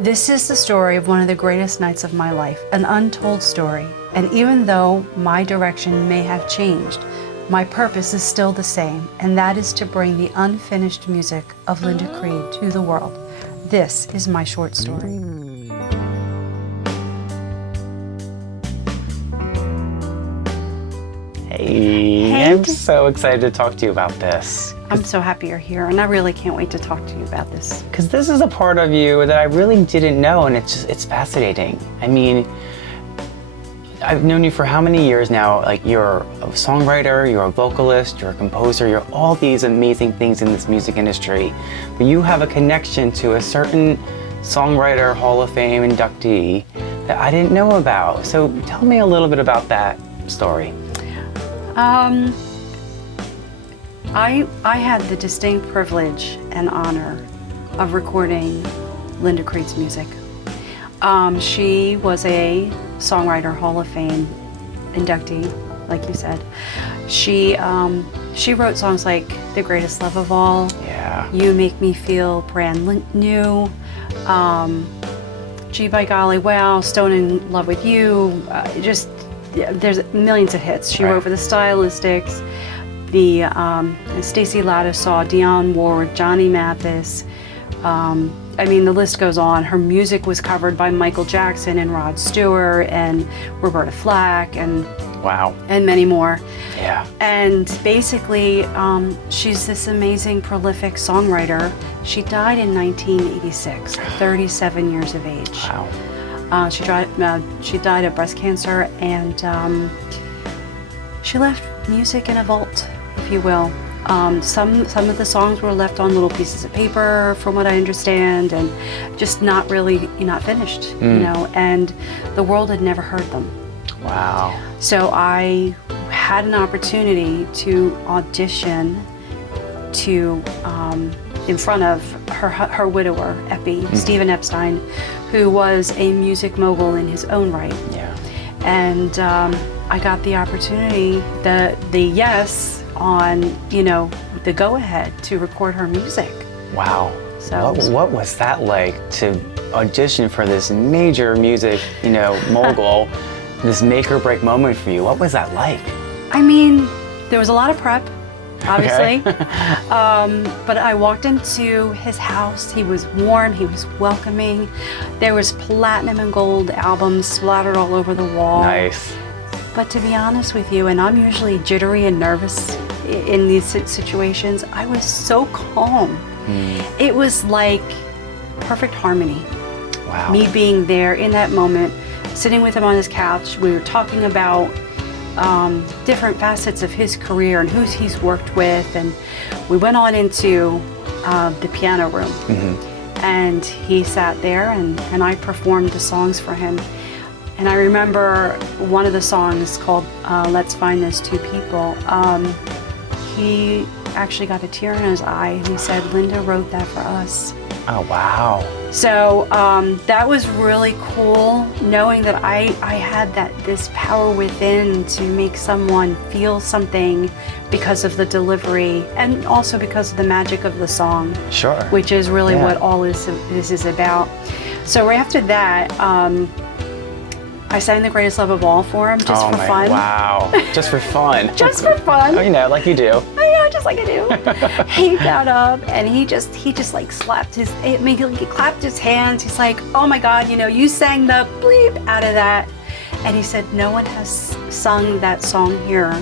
This is the story of one of the greatest nights of my life, an untold story. And even though my direction may have changed, my purpose is still the same, and that is to bring the unfinished music of Linda Creed to the world. This is my short story. Hey, I'm so excited to talk to you about this. I'm so happy you're here, and I really can't wait to talk to you about this. Because this is a part of you that I really didn't know, and it's fascinating. I mean, I've known you for how many years now? Like, you're a songwriter, you're a vocalist, you're a composer, you're all these amazing things in this music industry. But you have a connection to a certain Songwriter Hall of Fame inductee that I didn't know about. So tell me a little bit about that story. I had the distinct privilege and honor of recording Linda Creed's music. She was a Songwriter Hall of Fame inductee, like you said. She wrote songs like The Greatest Love of All, Yeah. You Make Me Feel Brand New, Gee By Golly Wow, Stone in Love With You, there's millions of hits. She wrote for the Stylistics, the Stacy Lattisaw, Dionne Warwick, Johnny Mathis. I mean, the list goes on. Her music was covered by Michael Jackson and Rod Stewart and Roberta Flack and Wow. and many more. Yeah. And basically, she's this amazing, prolific songwriter. She died in 1986, 37 years of age. Wow. She died of breast cancer, and she left music in a vault, if you will. Some of the songs were left on little pieces of paper, from what I understand, and just not finished, you know, and the world had never heard them. Wow. So I had an opportunity to audition in front of her widower, Epi, Stephen Epstein, who was a music mogul in his own right. Yeah. And I got the opportunity, the yes on, the go-ahead to record her music. Wow. So What was that like to audition for this major music, mogul, this make or break moment for you? What was that like? I mean, there was a lot of prep, obviously. But I walked into his house. He was warm, he was welcoming. There was platinum and gold albums splattered all over the wall. Nice. But to be honest with you, and I'm usually jittery and nervous in these situations, I was so calm. It was like perfect harmony. Wow. Me being there in that moment, sitting with him on his couch, we were talking about different facets of his career and who he's worked with, and we went on into the piano room. And he sat there, and I performed the songs for him. And I remember one of the songs called Let's Find Those Two People. He actually got a tear in his eye, and he said, Linda wrote that for us. Oh, wow. So that was really cool, knowing that I had this power within to make someone feel something because of the delivery, and also because of the magic of the song. Sure. Which is really what all this is about. So right after that, I sang The Greatest Love of All for him, just for fun. Wow. Just for fun. Just for fun. Oh, like you do. I know, just like I do. He got up and he just like slapped he clapped his hands. He's like, oh my God, you sang the bleep out of that. And he said, no one has sung that song here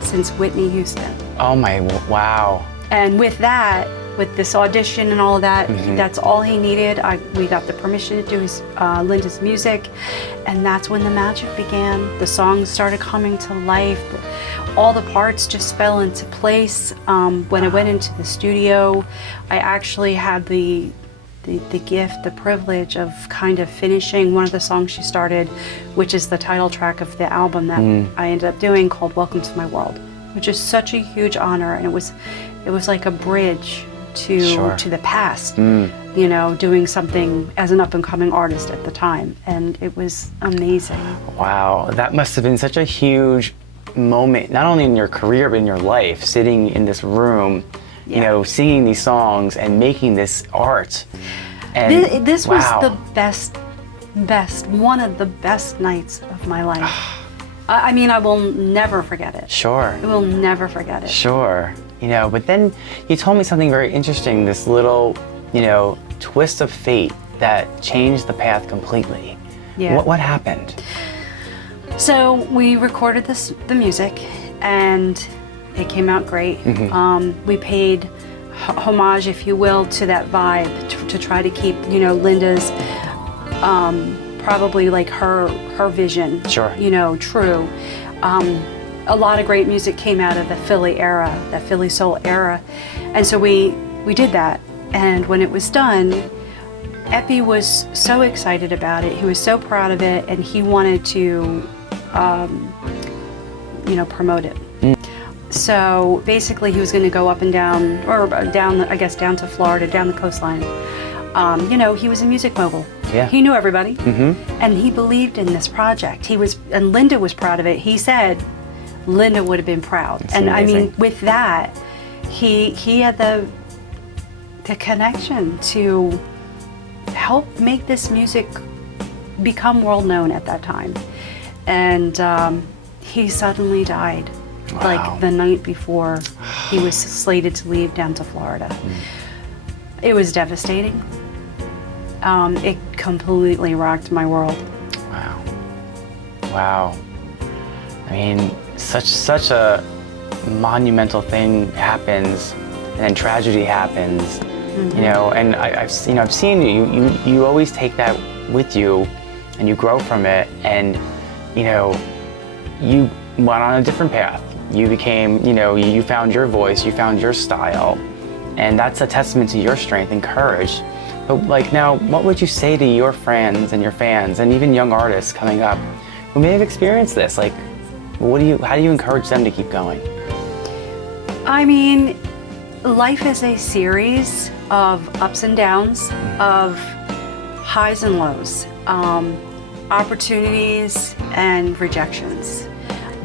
since Whitney Houston. Oh my, wow. And with that, with this audition and all of that, that's all he needed. We got the permission to do Linda's music, and that's when the magic began. The songs started coming to life. All the parts just fell into place. When I went into the studio, I actually had the gift, the privilege of kind of finishing one of the songs she started, which is the title track of the album that I ended up doing, called Welcome to My World, which is such a huge honor. And it was like a bridge to the past, doing something as an up-and-coming artist at the time, and it was amazing. Wow, that must have been such a huge moment, not only in your career, but in your life, sitting in this room, singing these songs and making this art. And This was wow. the best, one of the best nights of my life. I mean, I will never forget it. Sure. I will never forget it. Sure. You know, but then you told me something very interesting, this little, you know, twist of fate that changed the path completely. Yeah. What happened? So we recorded the music, and it came out great. We paid homage, if you will, to that vibe to try to keep, you know, Linda's probably like her vision, Sure. you know, true. A lot of great music came out of the Philly era, that Philly soul era, and so we did that. And when it was done, Epi was so excited about it. He was so proud of it, and he wanted to, you know, promote it. So basically, he was going to go up and down, or down, I guess, down to Florida, down the coastline. You know, he was a music mogul. Yeah. He knew everybody, and he believed in this project. And Linda was proud of it. He said Linda would have been proud. That's and amazing. I mean, with that, he had the connection to help make this music become world known at that time. And he suddenly died. Wow. Like the night before he was slated to leave down to Florida. It was devastating. It completely rocked my world. Wow. Wow. I mean, such a monumental thing happens, and then tragedy happens. You know, and I've seen you always take that with you, and you grow from it, and you know, you went on a different path. You became, you know, you found your voice, you found your style, and that's a testament to your strength and courage. But like now, what would you say to your friends and your fans, and even young artists coming up who may have experienced this? Like, how do you encourage them to keep going? I mean, life is a series of ups and downs, of highs and lows, opportunities and rejections,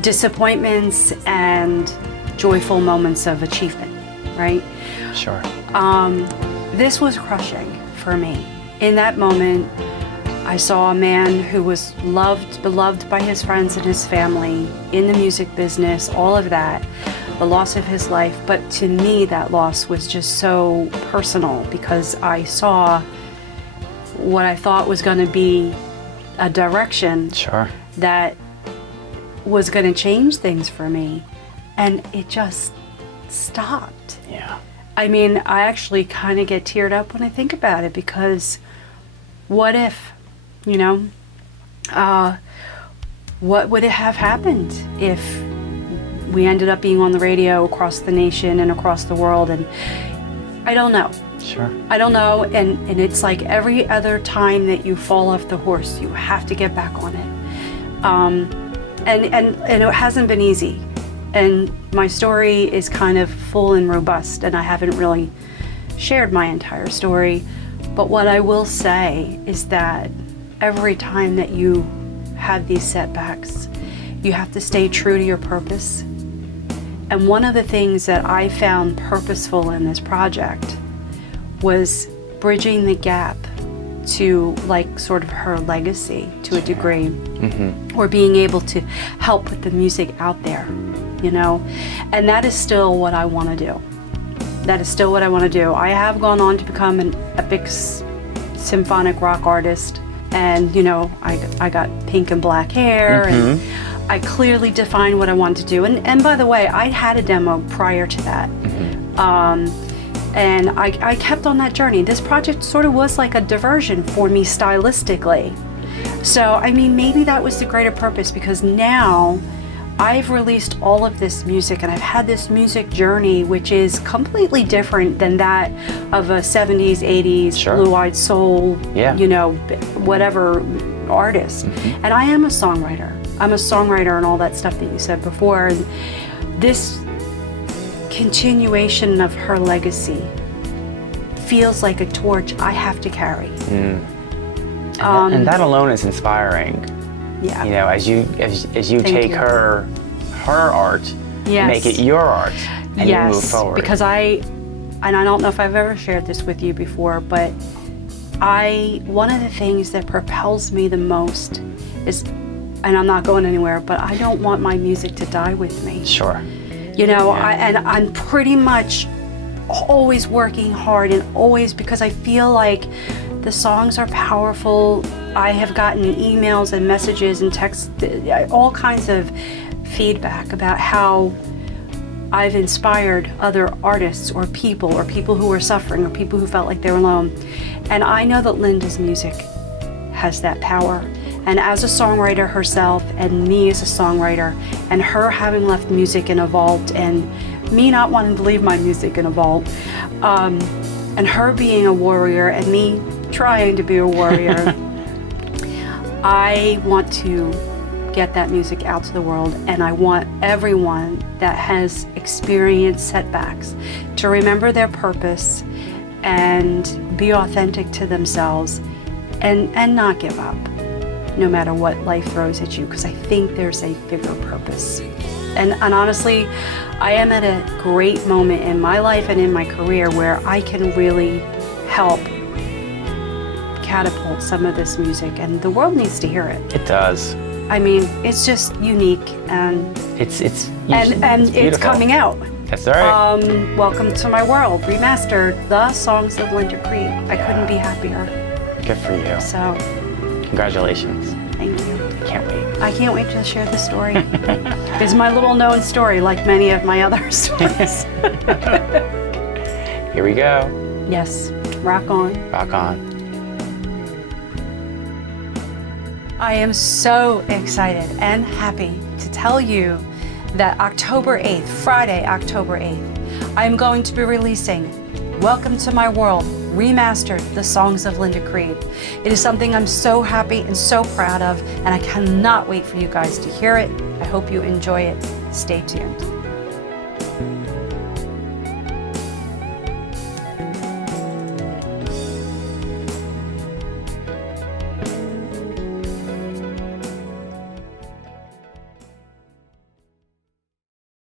disappointments and joyful moments of achievement, right? Sure. This was crushing for me. In that moment, I saw a man who was beloved by his friends and his family, in the music business, all of that, the loss of his life. But to me, that loss was just so personal, because I saw what I thought was going to be a direction Sure. that was going to change things for me, and it just stopped. Yeah. I mean, I actually kind of get teared up when I think about it, because what if, you know, what would it have happened if we ended up being on the radio across the nation and across the world? And I don't know. Sure. I don't know, and it's like every other time that you fall off the horse, you have to get back on it. And it hasn't been easy. And my story is kind of full and robust, and I haven't really shared my entire story. But what I will say is that every time that you have these setbacks, you have to stay true to your purpose. And one of the things that I found purposeful in this project was bridging the gap to, like, sort of her legacy to a degree, or being able to help put the music out there, you know? And that is still what I want to do. That is still what I want to do. I have gone on to become an epic symphonic rock artist, and, you know, I got pink and black hair, and I clearly defined what I wanted to do. And by the way, I had a demo prior to that. And I kept on that journey. This project sort of was like a diversion for me stylistically. So, I mean, maybe that was the greater purpose, because now I've released all of this music, and I've had this music journey, which is completely different than that of a 70s, 80s, Sure. blue-eyed soul, Yeah. you know, whatever artist. And I am a songwriter. I'm a songwriter and all that stuff that you said before. And this continuation of her legacy feels like a torch I have to carry. And that alone is inspiring. Yeah. You know, as you Thank take you. her art, Yes. make it your art, and you move Yes, forward. because I don't know if I've ever shared this with you before, but one of the things that propels me the most is, and I'm not going anywhere, but I don't want my music to die with me. Sure. You know, Yeah. and I'm pretty much always working hard, and always, because I feel like the songs are powerful. I have gotten emails and messages and texts, all kinds of feedback about how I've inspired other artists or people who were suffering or people who felt like they were alone. And I know that Linda's music has that power. And as a songwriter herself, and me as a songwriter, and her having left music in a vault, and me not wanting to leave my music in a vault, and her being a warrior, and me trying to be a warrior, I want to get that music out to the world, and I want everyone that has experienced setbacks to remember their purpose and be authentic to themselves, and not give up no matter what life throws at you, because I think there's a bigger purpose. And honestly, I am at a great moment in my life and in my career where I can really help catapult some of this music, and the world needs to hear it. It does. I mean, it's just unique, and it's coming out. That's all right. Welcome to My World, remastered, the songs of Linda Creed. I couldn't be happier. Good for you. So, congratulations. thank you. Can't wait. I can't wait to share this story. It's my little known story, like many of my other stories. Here we go. Yes, rock on. Rock on. I am so excited and happy to tell you that October 8th, Friday, October 8th, I'm going to be releasing Welcome to My World, remastered, the songs of Linda Creed. It is something I'm so happy and so proud of, and I cannot wait for you guys to hear it. I hope you enjoy it. Stay tuned.